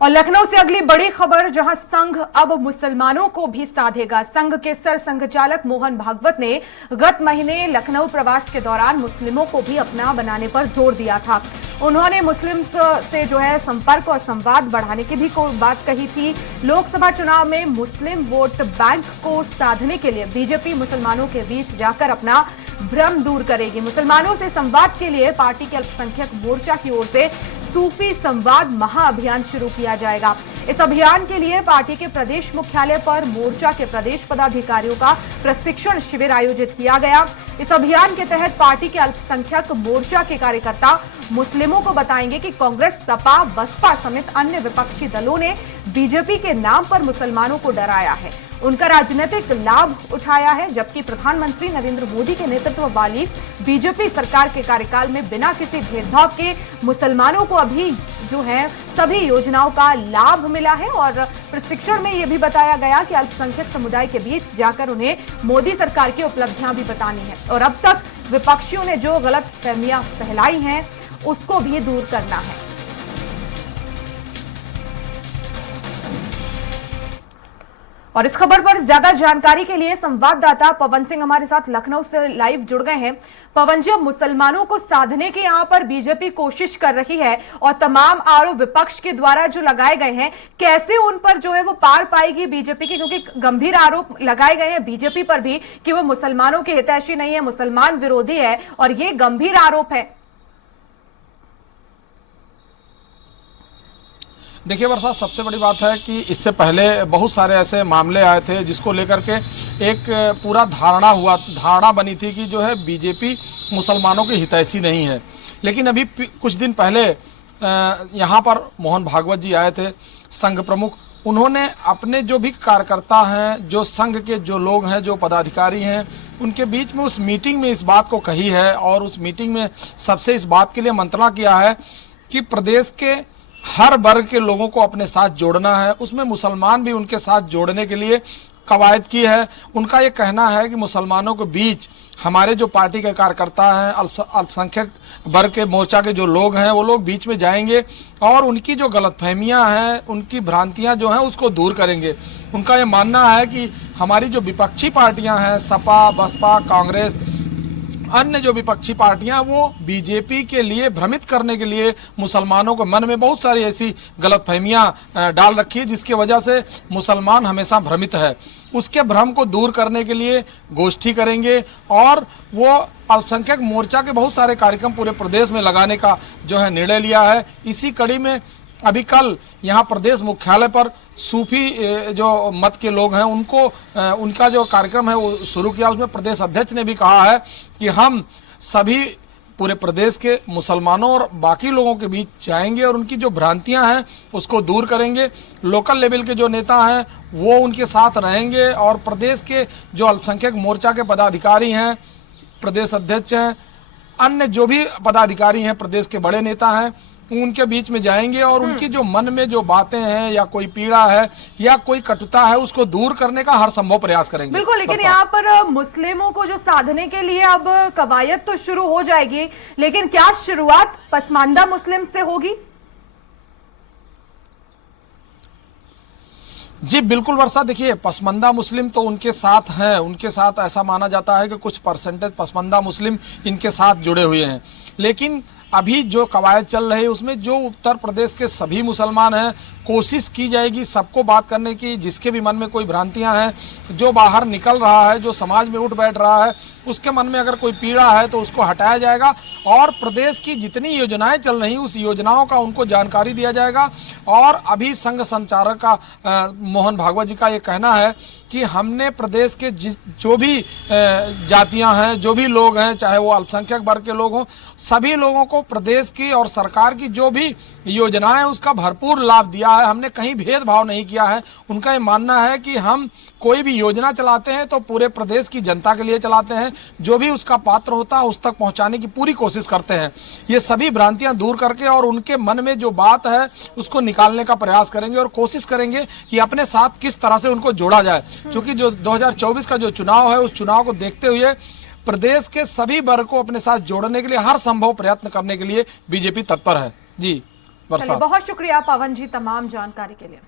और लखनऊ से अगली बड़ी खबर, जहां संघ अब मुसलमानों को भी साधेगा। संघ के सरसंघचालक मोहन भागवत ने गत महीने लखनऊ प्रवास के दौरान मुस्लिमों को भी अपना बनाने पर जोर दिया था। उन्होंने मुस्लिम से संपर्क और संवाद बढ़ाने की भी बात कही थी। लोकसभा चुनाव में मुस्लिम वोट बैंक को साधने के लिए बीजेपी मुसलमानों के बीच जाकर अपना भ्रम दूर करेगी। मुसलमानों से संवाद के लिए पार्टी के अल्पसंख्यक मोर्चा की ओर से सूफी संवाद महाअभियान शुरू किया जाएगा। इस अभियान के लिए पार्टी के प्रदेश मुख्यालय पर मोर्चा के प्रदेश पदाधिकारियों का प्रशिक्षण शिविर आयोजित किया गया। इस अभियान के तहत पार्टी के अल्पसंख्यक मोर्चा के कार्यकर्ता मुस्लिमों को बताएंगे कि कांग्रेस, सपा, बसपा समेत अन्य विपक्षी दलों ने बीजेपी के नाम पर मुसलमानों को डराया है, उनका राजनीतिक लाभ उठाया है, जबकि प्रधानमंत्री नरेंद्र मोदी के नेतृत्व वाली बीजेपी सरकार के कार्यकाल में बिना किसी भेदभाव के मुसलमानों को अभी सभी योजनाओं का लाभ मिला है। और प्रशिक्षण में यह भी बताया गया कि अल्पसंख्यक समुदाय के बीच जाकर उन्हें मोदी सरकार की उपलब्धियां भी बतानी है और अब तक विपक्षियों ने जो गलत फहमियां फैलाई हैं उसको भी दूर करना है। और इस खबर पर ज्यादा जानकारी के लिए संवाददाता पवन सिंह हमारे साथ लखनऊ से लाइव जुड़ गए हैं। पवन जी, मुसलमानों को साधने की यहां पर बीजेपी कोशिश कर रही है और तमाम आरोप विपक्ष के द्वारा जो लगाए गए हैं, कैसे उन पर वो पार पाएगी बीजेपी की, क्योंकि गंभीर आरोप लगाए गए हैं बीजेपी पर भी कि वो मुसलमानों के हितैषी नहीं है, मुसलमान विरोधी है, और ये गंभीर आरोप है। देखिए वर्षा, सबसे बड़ी बात है कि इससे पहले बहुत सारे ऐसे मामले आए थे जिसको लेकर के एक पूरा धारणा बनी थी कि बीजेपी मुसलमानों की हितैषी नहीं है। लेकिन अभी कुछ दिन पहले यहाँ पर मोहन भागवत जी आए थे, संघ प्रमुख। उन्होंने अपने जो भी कार्यकर्ता हैं, जो संघ के जो लोग हैं, जो पदाधिकारी हैं, उनके बीच में उस मीटिंग में इस बात को कही है और उस मीटिंग में सबसे इस बात के लिए मंत्रणा किया है कि प्रदेश के हर वर्ग के लोगों को अपने साथ जोड़ना है। उसमें मुसलमान भी उनके साथ जोड़ने के लिए कवायद की है। उनका ये कहना है कि मुसलमानों के बीच हमारे जो पार्टी के कार्यकर्ता हैं, अल्पसंख्यक वर्ग के मोर्चा के जो लोग हैं, वो लोग बीच में जाएंगे और उनकी जो गलतफहमियां हैं, उनकी भ्रांतियां जो हैं, उसको दूर करेंगे। उनका ये मानना है कि हमारी जो विपक्षी पार्टियां हैं, सपा, बसपा, कांग्रेस, अन्य जो विपक्षी पार्टियां, वो बीजेपी के लिए भ्रमित करने के लिए मुसलमानों के मन में बहुत सारी ऐसी गलतफहमियां डाल रखी है जिसकी वजह से मुसलमान हमेशा भ्रमित है। उसके भ्रम को दूर करने के लिए गोष्ठी करेंगे और वो अल्पसंख्यक मोर्चा के बहुत सारे कार्यक्रम पूरे प्रदेश में लगाने का निर्णय लिया है। इसी कड़ी में अभी कल यहाँ प्रदेश मुख्यालय पर सूफी जो मत के लोग हैं, उनका जो कार्यक्रम है वो शुरू किया। उसमें प्रदेश अध्यक्ष ने भी कहा है कि हम सभी पूरे प्रदेश के मुसलमानों और बाकी लोगों के बीच जाएंगे और उनकी जो भ्रांतियां हैं उसको दूर करेंगे। लोकल लेवल के जो नेता हैं वो उनके साथ रहेंगे और प्रदेश के जो अल्पसंख्यक मोर्चा के पदाधिकारी हैं, प्रदेश अध्यक्ष हैं, अन्य जो भी पदाधिकारी हैं, प्रदेश के बड़े नेता हैं, उनके बीच में जाएंगे और उनकी जो मन में जो बातें हैं या कोई पीड़ा है या कोई कटुता है उसको दूर करने का हर संभव प्रयास करेंगे। बिल्कुल, लेकिन यहाँ पर मुस्लिमों को जो साधने के लिए अब कवायद तो शुरू हो जाएगी, लेकिन क्या शुरुआत पसमानदा मुस्लिम से होगी? जी बिल्कुल वर्षा, देखिए पसमानदा मुस्लिम तो उनके साथ हैं, उनके साथ ऐसा माना जाता है कि कुछ परसेंटेज पसमानदा मुस्लिम इनके साथ जुड़े हुए हैं। लेकिन अभी जो कवायद चल रही है उसमें जो उत्तर प्रदेश के सभी मुसलमान हैं, कोशिश की जाएगी सबको बात करने की। जिसके भी मन में कोई भ्रांतियां हैं, जो बाहर निकल रहा है, जो समाज में उठ बैठ रहा है, उसके मन में अगर कोई पीड़ा है तो उसको हटाया जाएगा और प्रदेश की जितनी योजनाएं चल रही उस योजनाओं का उनको जानकारी दिया जाएगा। और अभी संघ संचालक का मोहन भागवत जी का ये कहना है कि हमने प्रदेश के जो भी जातियां हैं, जो भी लोग हैं, चाहे वो अल्पसंख्यक वर्ग के लोग हों, सभी लोगों को प्रदेश की और सरकार की जो भी योजनाएं उसका भरपूर लाभ दिया है। हमने कहीं भेदभाव नहीं किया है। उनका ये मानना है कि हम कोई भी योजना चलाते हैं तो पूरे प्रदेश की जनता के लिए चलाते हैं, जो भी उसका पात्र होता है उस तक पहुंचाने की पूरी कोशिश करते हैं। ये सभी भ्रांतियां दूर करके और उनके मन में जो बात है उसको निकालने का प्रयास करेंगे और कोशिश करेंगे कि अपने साथ किस तरह से उनको जोड़ा जाए। क्योंकि जो 2024 का जो चुनाव है, उस चुनाव को देखते हुए प्रदेश के सभी वर्ग को अपने साथ जोड़ने के लिए हर संभव प्रयत्न करने के लिए बीजेपी तत्पर है। जी चलिए, बहुत शुक्रिया पवन जी तमाम जानकारी के लिए।